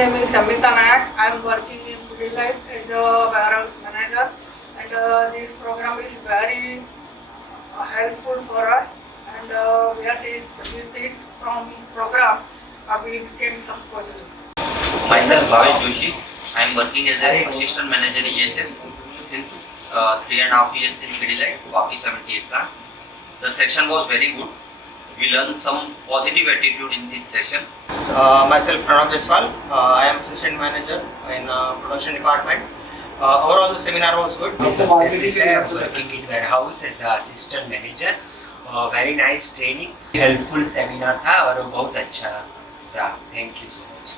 name is Amita Nayak. I am working in Pidilite as a warehouse manager, and this program is very helpful for us. And we teach from program. We became some positive. Myself, Bhavesh Joshi. I am working as an assistant manager EHS since 3.5 years in Pidilite, Wapi 78 plant. The session was very good. We learned some positive attitude in this session. Myself, Raghav. I am assistant manager in production department. Overall, the seminar was good. Myself, I am working in warehouse as an assistant manager. Very nice training. Helpful seminar था और बहुत अच्छा रहा. Thank you so much.